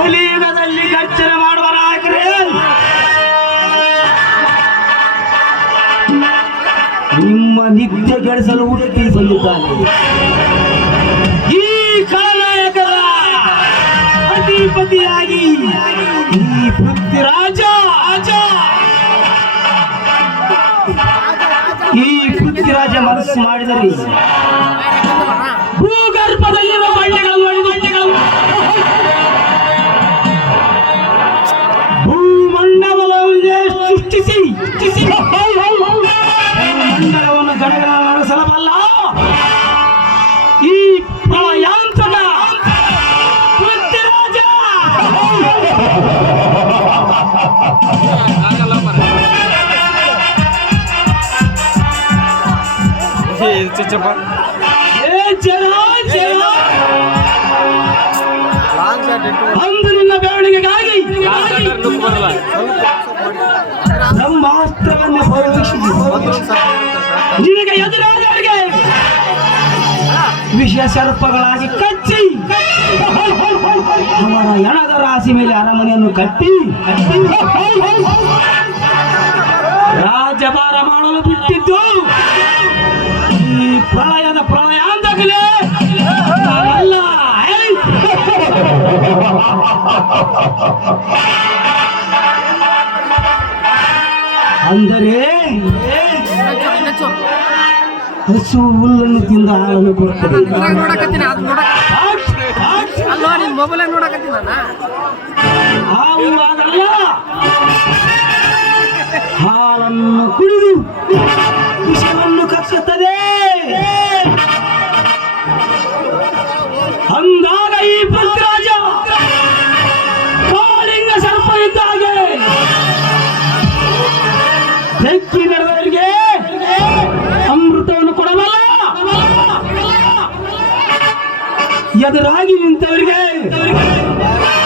ಕಲಿಯುಗದಲ್ಲಿ ಗರ್ಜನೆ ಮಾಡುವ ನಾಯಕರೇ, ನಿಮ್ಮ ನಿತ್ಯ ಗೆಳಿಸಲು ಹುಟ್ಟಿ ಬಂದಿದ್ದಾನೆ. ಈ ಖಳನಾಯಕರ ಅಧಿಪತಿಯಾಗಿ ಈ ಪೃಥ್ವಿರಾಜ ಮನಸ್ಸು ಮಾಡಿದರೆ ಭೂಗರ್ಭದಲ್ಲಿರುವ ಬಂಡೆಗಳು ಭೂಮಂಡಲವನ್ನು ಸೃಷ್ಟಿಸಿ ಭೂಮಂಡಲವನ್ನು ಗಣಗಳ ನಡೆಸಲಬಲ್ಲ ಈ ಪ್ರಳಯಾಂತಕ ಪೃಥ್ವಿರಾಜ. ಅಂದು ನಿನ್ನ ಬೆಳವಣಿಗೆಗಾಗಿ ಬ್ರಹ್ಮಾಸ್ತ್ರವನ್ನು ಪ್ರಯೋಗಿಸಿದೆ. ನಿನಗೆ ಎದುರಾದವರಿಗೆ ವಿಷ ಸರ್ಪಗಳಾಗಿ ಕಚ್ಚಿ ಅವರ ಎಣದ ರಾಶಿ ಮೇಲೆ ಅರಮನೆಯನ್ನು ಕಟ್ಟಿ ರಾಜಭಾರ ಮಾಡಲು ಬಿಟ್ಟಿದ್ದು ಈ ಪ್ರಳಯಾಂತಕಲೇ ಅಲ್ಲ. ಅಂದರೆ ಹಸು ಹುಲ್ಲನ್ನು ತಿಂದ ಹಾಲನ್ನು ಕೊಡ್ತದೆ. ಹಾಲನ್ನು ಕುಡಿದು ವಿಷವನ್ನು ಕಚ್ಚುತ್ತದೆ. ಅಂದಾಗ ಈ ಪೃಥ್ವಿರಾಜ ಕಾಳಿಂಗ ಸರ್ಪ ಇದ್ದಾಗೆ ಬೆಕ್ಕಿ ನಡೆದವರಿಗೆ ಅಮೃತವನ್ನು ಕೊಡಬಲ್ಲ, ಎದುರಾಗಿ ನಿಂತವರಿಗೆ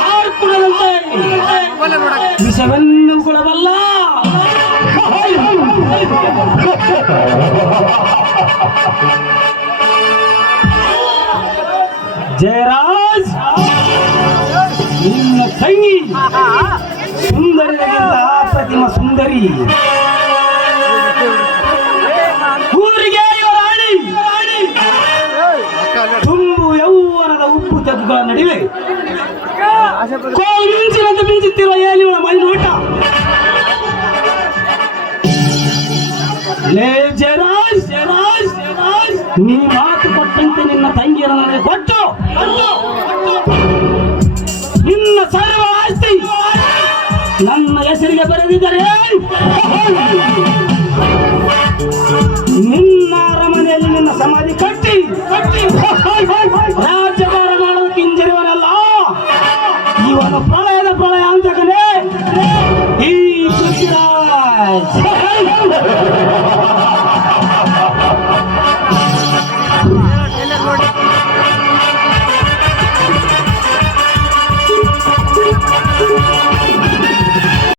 ಹಾರು ಕೊಡದಂತೆ ವಿಷವನ್ನು ಕೊಡಬಲ್ಲ. ಜಯರಾಜ್, ನಿನ್ನ ತಂಗಿ ಸುಂದರಿಗಿಂತ ಅಪ್ರತಿಮ ಸುಂದರಿ, ಊರಿಗೆ ರಾಣಿ, ತುಂಬು ಯೌವನದ ಉಪ್ಪು ತೆಗ್ಗುಗಳ ನಡುವೆ ಮಿಂಚಿನಂತೆ ಮಿಂಚುತ್ತಿರುವ ಏನಿಗಳ ಮೈ ನೋಟ. ಲೇ ಜಯರಾಜ್, ನೀ ಮಾತು ಕೊಟ್ಟಂತೆ ನಿನ್ನ ತಂಗಿಯನ್ನು ನನಗೆ ಕೊಟ್ಟು ನಿನ್ನ ಸರ್ವ ಆಸ್ತಿ ನನ್ನ ಹೆಸರಿಗೆ ಬರೆದಿದ್ದರೆ ನಿನ್ನ ಅರಮನೆಯಲ್ಲಿ ನಿನ್ನ ಸಮಾಧಿ ಕಟ್ಟಿ ರಾಜ್ಯಭಾರ ಮಾಡೋದಕ್ಕೆ ಹಿಂಜರಿವನಲ್ಲ ಇವನು ಪ್ರಳಯದ ಪ್ರಳಯ ಅಂತಕನೇ ಈ ಪೃಥ್ವಿರಾಜ್.